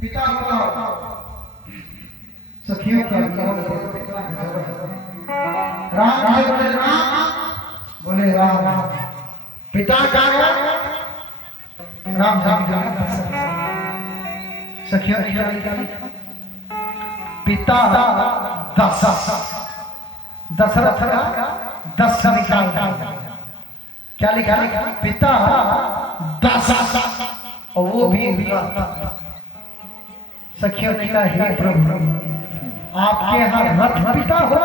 पिता सखियों का राम बोले राम पिता का राम सखियों पिता दशरथ का 10 निकाल क्या लिखा पिता 10 और वो भी सखियों का हे प्रभु आपके यहाँ रथ पिता हो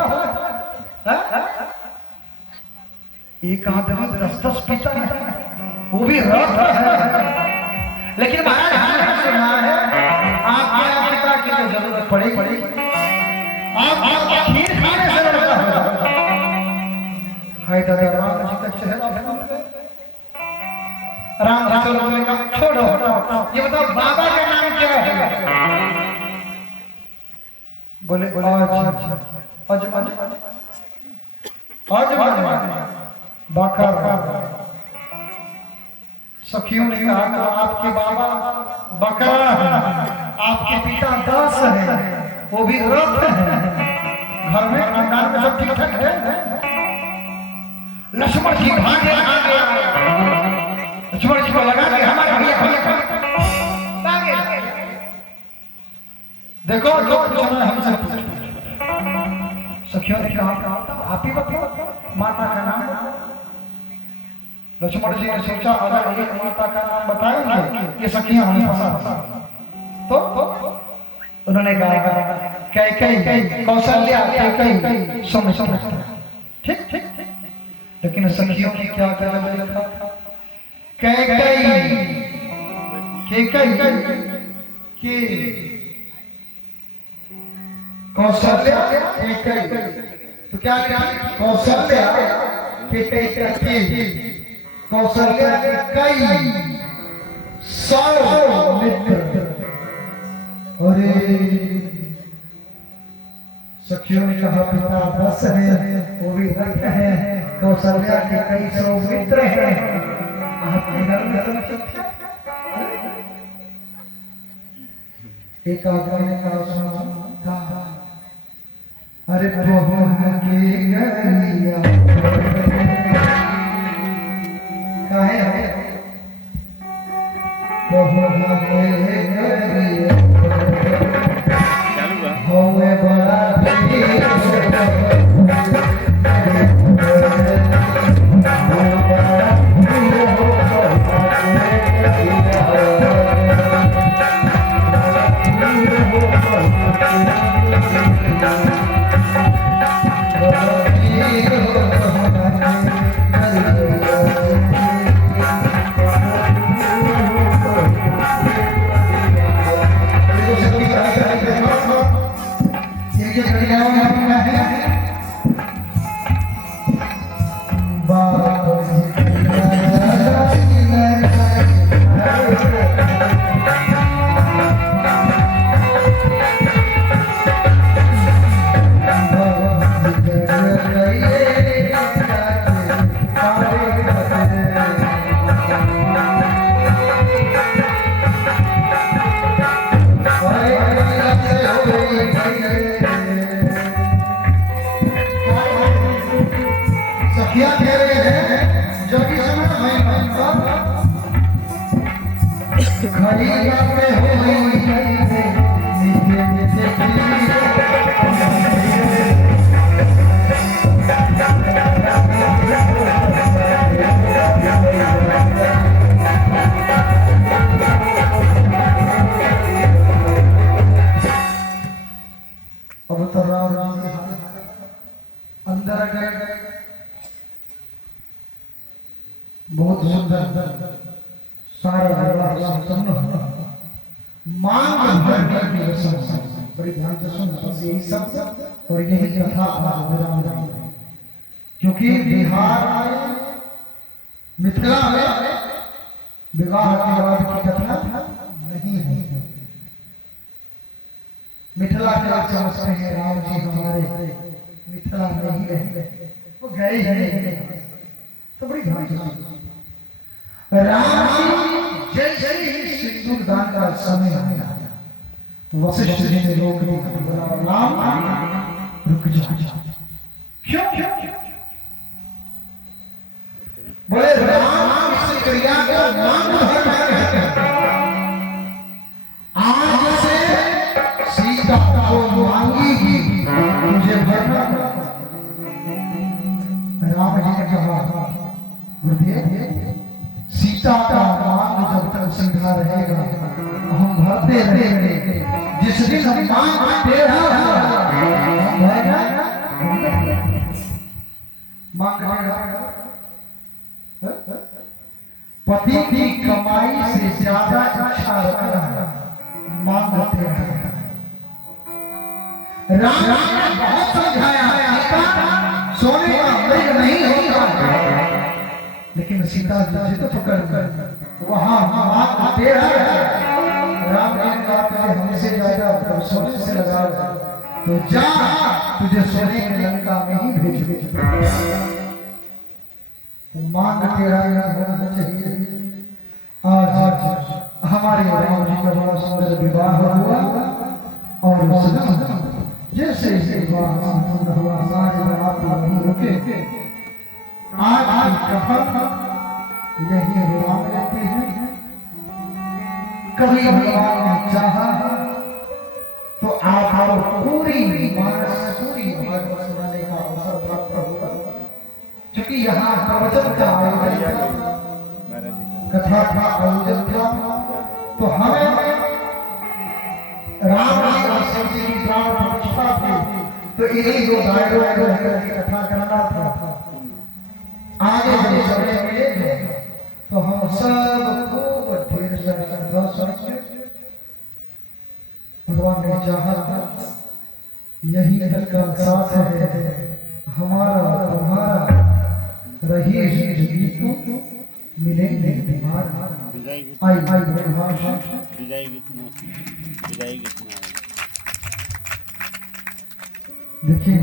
एक आदमी 10 पिता है वो भी रथ है लेकिन महाराज सुना है आपके यहाँ पिता की तो जरूरत पड़ेगी आप खीर खाने से लड़ता है हाय दादा राम जी का चेहरा राम चलो का छोड़ो ये बताओ बाबा का नाम क्या है बोले बाकर सखियों ने कहा तो आपके बाबा बकरा है आपके पिता 10 है वो भी रथ है घर में खानदान में सब ठीक ठाक है लक्ष्मण जी भागे लक्ष्मण जी को लगा कि हमारे भैया देखो जो पूछना है हमसे सखियों ने कहा आप ही बताओ माता का नाम लक्ष्मण जी ने सोचा अगर एक माता का नाम बताएंगे ये सखियां हमें पसंद तो उन्होंने कहा कैकेयी कौशल्या कैकेयी सुन ठीक लेकिन सखियों की क्या क्या कैकेयी की कौशल्या तो क्या कौशल्या कौशल्या कई 100 मित्र अरे सखियों ने कहा पिता 10 है वो भी रथ है कौशल्या के कई 100 मित्र हैं आपके घर में एक आदमी ने कहा अरे प्रभु के गरिया काहे है प्रभु के गरिया होवे बड़ा बहुत सुंदर सारा मांग भरने की रस्म बड़ी ध्यान से सुनना बस यही सब और यही कथा आज क्योंकि बिहार मिथिला में विवाह के बाद की कथा नहीं होती मिथिला के लोग समझते हैं राम जी हमारे मिथिला में ही रहे वो गए ही नहीं तो बड़ी ध्यान से राम जी जैसे ही सिंदूर दान का समय आया, वशिष्ठ जी ने रोक दिया, बोला राम रुक जा। क्यों? बोले राम इस क्रिया का नाम आज से सीता को मांगी मुझे भरना। राम जी ने कहा गुरुदेव सीता का मांग जब तक सीधा रहेगा हम भरते रहेंगे, जिस दिन हम मांग टेढ़ा पति की कमाई से ज्यादा इच्छा रखना मांगते हैं। राम ने बहुत समझाया सोने का मृग नहीं होता, लेकिन सीता जी जिद पकड़ कर वहां मांगते हैं। राम ने कहा कि हमसे ज्यादा सोने से लगा तो जा, तुझे सोने की लंका में ही भेज। मांग तेरा होना चाहिए। आज हमारे राम जी का बड़ा सुंदर विवाह हुआ और जैसे विवाह संपन्न हुआ सारे बारात वहीं रुके। आज की कथा यही राम रहती है। कभी भगवान ने चाहा तो आप पूरी मानस पूरी भागवत सुनाने का अवसर प्राप्त होगा, क्योंकि यहाँ प्रवचन का आयोजन था, कथा का आयोजन था। तो हमें राम जी और शिव जी की प्राण प्रतिष्ठा थी, तो इन्हीं दो दायरों में रहकर की कथा करना था। आगे जब समय मिले तो हम सब खूब ढेर सारा श्रद्धा भगवान ने चाहा यही तक का साथ है हमारा तुम्हारा, रही जिंदगी को मिलेंगे तुम्हारा। आई विदाई देखिए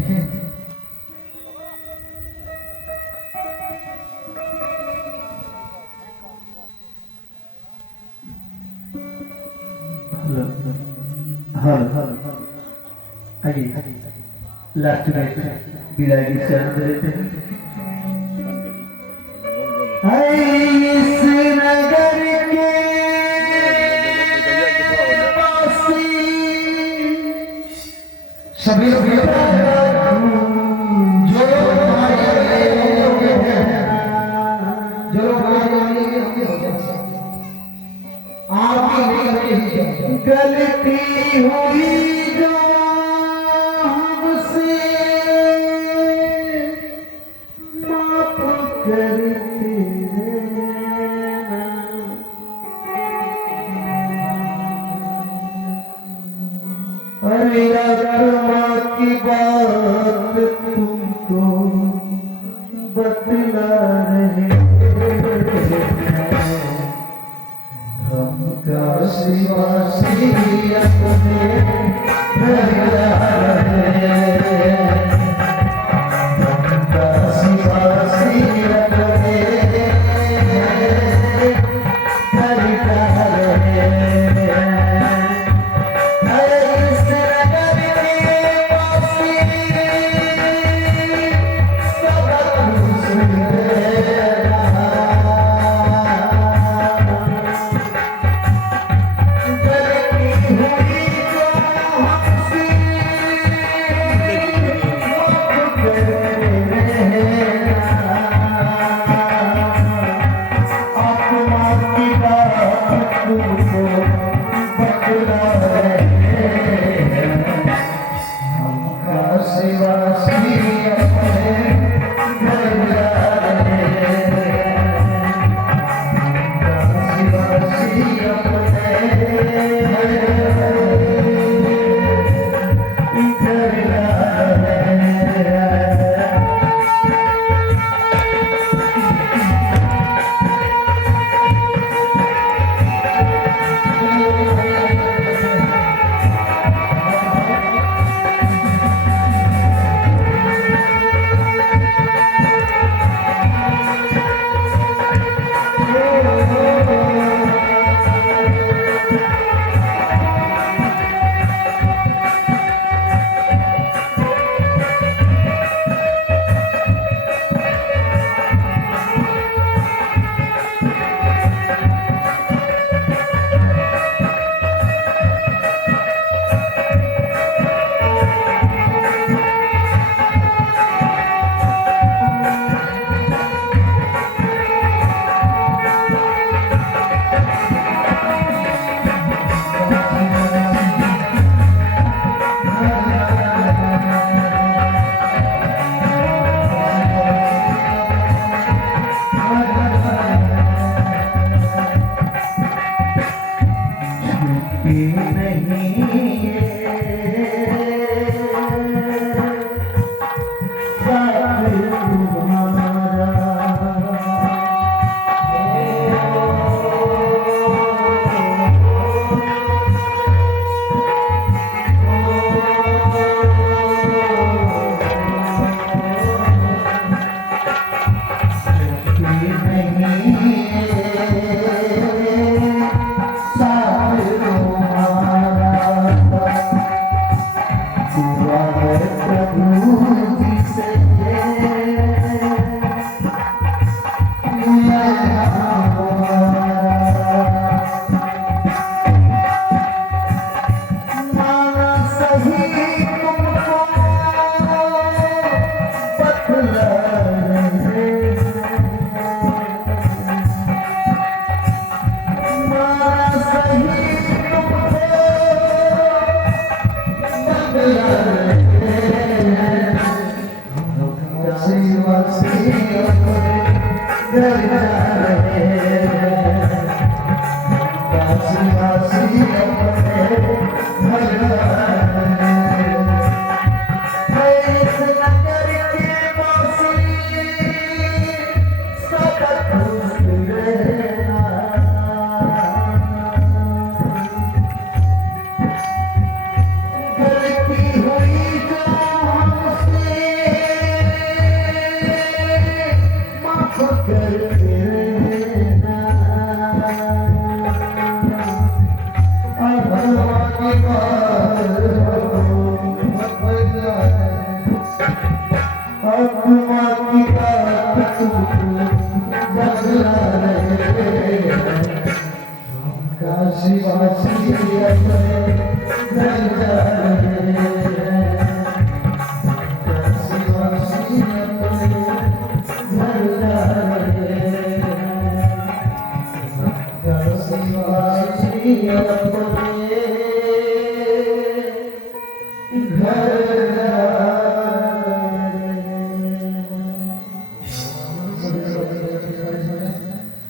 आइए लास्ट में विदाई की शरण देते हैं। इस नगर के वासी सभी जो गलती हुई जो हमसे माफ करते अरे आत्मा की बात तुमको बतला रहे हमका सिवा अपने हमका सिवा अपने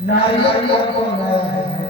नारियल कौन कौन